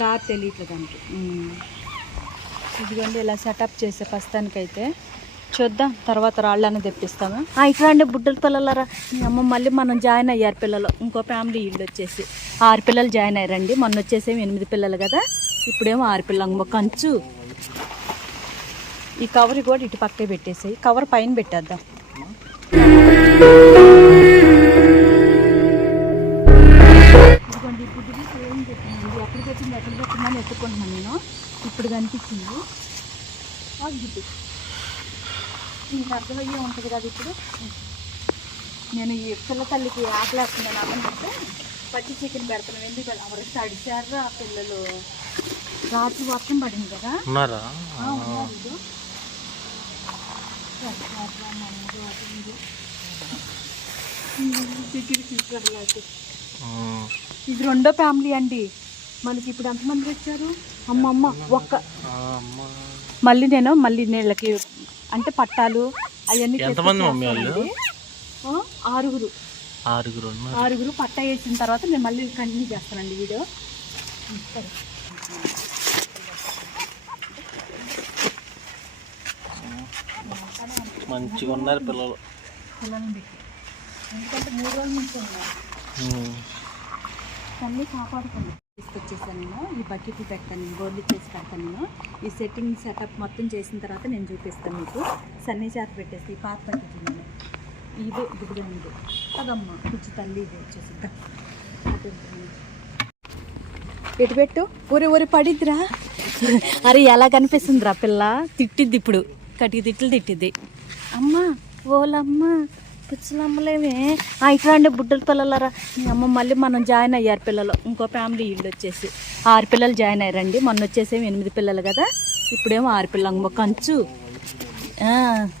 దారి తెలియట్లేదు దానికి. ఇదిగోండి ఇలా సెటప్ చేసే ప్రస్తుతానికైతే. చూద్దాం తర్వాత రాళ్ళని తెప్పిస్తాము ఆ, అండి బుడ్డల పిల్లలరా అమ్మ మళ్ళీ మనం జాయిన్ అయ్యారు పిల్లలు. ఇంకో ఫ్యామిలీ ఇల్లు వచ్చేసి. ఆరు పిల్లలు జాయిన్ అయ్యారండి. మొన్న వచ్చేసేమి ఎనిమిది పిల్లలు కదా. ఇప్పుడేమో ఆరు పిల్లలు. కంచు. ఈ కవర్ కూడా ఇటు పక్కే పెట్టేసాయి. కవర్ పైన పెట్టేద్దాం. ఏం పెట్టిందండి ఎక్కడికి వచ్చింది ఎక్కడికి వచ్చిందని ఎత్తుకుంటున్నాను నేను ఇప్పుడు కనిపించింది గుడ్డు నీకు అర్థమయ్యే ఉంటుంది కదా ఇప్పుడు నేను ఈ పిల్ల తల్లికి ఆకలేస్తున్నాను అమ్మంటే పచ్చి చికెన్ పెడుతున్నాను ఎందుకు ఎవరు అడిచారు ఆ పిల్లలు రాత్రి వర్షం పడింది కదా ఉన్నారా. దగ్గరికి ఉమ్. ఇది రెండో ఫ్యామిలీ అండి. మనకి ఇప్పుడు ఎంతమంది వచ్చారు? అమ్మమ్మ ఒక్క. మళ్ళీ నేను మళ్ళీ నీళ్ళకి అంటే పట్టాలు అవన్నీ ఆరుగురు. ఆరుగురు ఆరుగురు పట్టా వేసిన తర్వాత నేను మళ్ళీ కంటిన్యూ చేస్తానండి వీడియో. మంచిగా ఉన్నారు పిల్లలు. ఎందుకంటే మూడు రోజుల నుంచి ఉన్నారు. తల్లి కాపాడుకుంది తీసుకొచ్చేసాను నేను. ఈ బకెట్ పెడతాను నేను. గోర్లు చేసి పెడతాను నేను. ఈ సెట్టింగ్ సెటప్ మొత్తం చేసిన తర్వాత నేను చూపిస్తాను మీకు. సన్నీ చేత పెట్టేసి ఈ పాత బకెట్ నేను. ఇదే ఇదిగా ఉంది అదమ్మ కొంచెం తల్లి ఇది వచ్చేసిద్దాం ఎటు పెట్టు. ఊరి ఊరి పడిద్దిరా. అరే ఎలా కనిపిస్తుందిరా పిల్ల? తిట్టిద్ది ఇప్పుడు. కటికి తిట్లు తిట్టిద్ది. అమ్మ ఓలమ్మ. పుచ్చులమ్మలేమే ఆ ఇట్లాంటి బుడ్డల పిల్లలరా. మీ అమ్మ మళ్ళీ మనం జాయిన్ అయ్యారు పిల్లలు. ఇంకో ఫ్యామిలీ ఇల్లు వచ్చేసి. ఆరు పిల్లలు జాయిన్ అయ్యారండి. మొన్న వచ్చేసేమి ఎనిమిది పిల్లలు కదా. ఇప్పుడేమో ఆరు పిల్లలు. అమ్మ కంచు.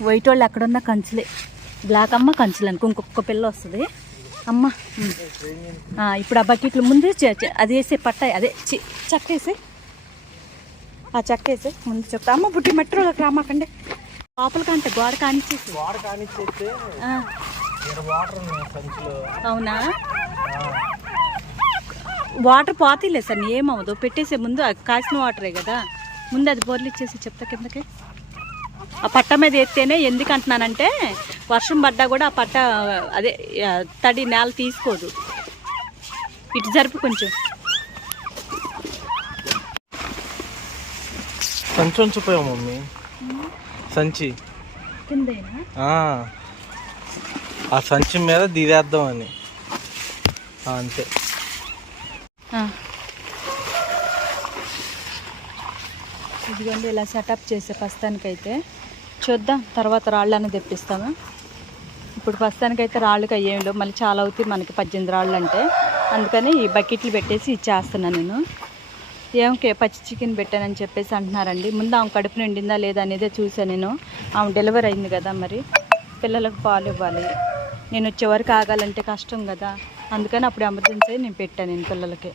వైట్ వాళ్ళు ఎక్కడున్నా కంచులే. బ్లాక్ అమ్మ కంచులు అనుకో. ఇంకొక పిల్ల వస్తుంది. అమ్మ ఇప్పుడు ఆ బకెట్లు ముందు చే- అది వేసే పట్టాయి అదే. చి చెక్క వేసే ఆ చెక్క వేసే ముందు చెప్తా. అమ్మ బుట్టి మెట్రోలోకి రామాకండి. లోపల కంటే గోడ కానిచ్చేసి. కానిచ్చేస్తే ఇక్కడ వాటర్ సంచిలో. అవునా? వాటర్ పోతీలే సార్ ఏమవ్వదు పెట్టేసే ముందు కాసిన వాటరే కదా. ముందు అది బోర్లు ఇచ్చేసి చెప్తా కిందకి. ఆ పట్ట మీద ఎత్తేనే ఎందుకు అంటున్నానంటే వర్షం పడ్డా కూడా ఆ పట్ట అదే తడి నేల తీసుకోదు. ఇటు జరుపు కొంచెం. మమ్మీ. సంచి. ఆ. సంచి మీద దిదేద్దాం అని. అంతే. ఇదిగోండి ఇలా సెటప్ చేసే ప్రస్తుతానికైతే చూద్దాం తర్వాత రాళ్ళని తెప్పిస్తాము ఇప్పుడు ప్రస్తుతానికైతే రాళ్ళకి అయ్యేం లేవు మళ్ళీ చాలా అవుతాయి మనకి పద్దెనిమిది రాళ్ళు అంటే అందుకని ఈ బకెట్లు పెట్టేసి ఇచ్చేస్తున్నాను నేను. ఏమికే పచ్చి చికెన్ పెట్టానని చెప్పేసి అంటున్నారండి. ముందు ఆమె కడుపు నిండిందా లేదా అనేదే చూసాను నేను. ఆమె డెలివరీ అయింది కదా మరి. పిల్లలకు పాలు ఇవ్వాలి. నేను వచ్చే వరకు ఆగాలంటే కష్టం కదా. అందుకని అప్పుడు ఎమర్జెన్సీ నేను పెట్టాను నేను పిల్లలకి.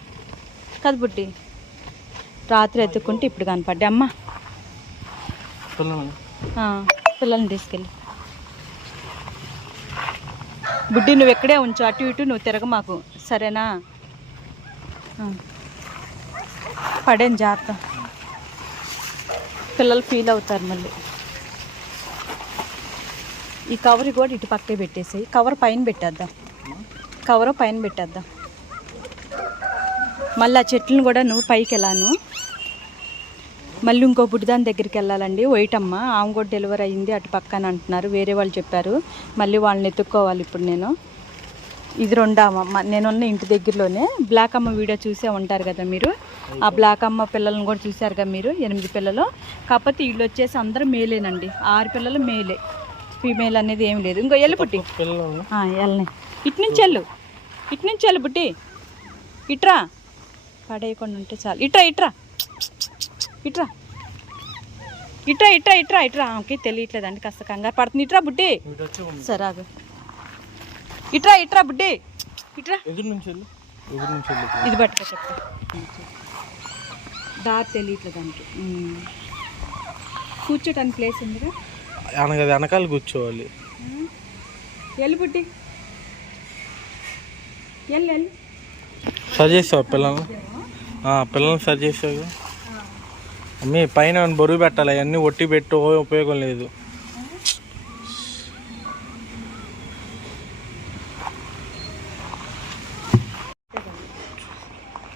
కదా బుడ్డి. రాత్రి ఎత్తుకుంటే ఇప్పుడు కనపడ్డా. అమ్మ. పిల్లల్ని? తీసుకెళ్ళి. బుడ్డి నువ్వు ఎక్కడే ఉంచు. అటు ఇటు నువ్వు తిరగ మాకు. సరేనా. పడేం జాగ్రత్త. పిల్లలు ఫీల్ అవుతారు మళ్ళీ. ఈ కవర్ కూడా ఇటు పక్కే పెట్టేసి కవర్ పైన పెట్టేద్దాం. కవర్ పైన పెట్టేద్దాం. మళ్ళీ ఆ చెట్లను కూడా నువ్వు పైకి వెళ్ళాను. మళ్ళీ ఇంకో బుడ్డిదాని దగ్గరికి వెళ్ళాలండి. వైటమ్మ ఆమె కూడా డెలివరీ అయింది అటు పక్కన అంటున్నారు. వేరే వాళ్ళు చెప్పారు. మళ్ళీ వాళ్ళని ఎత్తుక్కోవాలి ఇప్పుడు నేను. ఇది రెండమ్మ నేనున్న ఇంటి దగ్గరలోనే. బ్లాక్ అమ్మ వీడియో చూసే ఉంటారు కదా మీరు? ఆ బ్లాక్ అమ్మ పిల్లలను కూడా చూశారు కదా మీరు? ఎనిమిది పిల్లలు. కాకపోతే వీళ్ళు వచ్చేసి అందరూ మేలేనండి. ఆరు పిల్లలు మేలే. ఫీమేల్ అనేది ఏం లేదు. ఇంకో ఎల్లు పుట్టి. వెళ్ళని ఇటు నుంచి వెళ్ళు ఇటు నుంచి వెళ్ళు బుట్టి ఇట్రా. పడేయకుండా ఉంటే చాలు. ఇట్రా ఇట్రా. ఇట్రా. ఇట్రా ఇట్రా ఇట్రా ఇట్రా. ఆమెకి తెలియట్లేదండి. కాస్త కంగారు పడుతుంది. ఇట్రా బుడ్డి ఉంది. సరే ఇట్రా ఇట్రా బుడ్డి. ఇట్రా. ఎదురు నుంచి వెళ్ళు. ఎదురు నుంచి వెళ్ళు. ఇది పట్టుకో చెప్తా దారి తెలియట్లేదు దానికి. కూర్చోటానికి ప్లేస్ ఉందిగా అనగా వెనకాల కూర్చోవాలి. ఎల్లు బుడ్డి. ఎల్లు ఎల్లు సరి చేసావు పిల్లలు ఆ, పిల్లల్ని సరి చేసావు అమ్మీ పైన ఏమైనా బరువు పెట్టాలి? అవన్నీ ఒట్టి పెట్టు ఉపయోగం లేదు.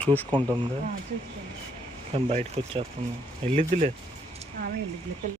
చూసుకుంటుంది. బయటకు వచ్చేస్తుంది. వెళ్ళిద్దిలే.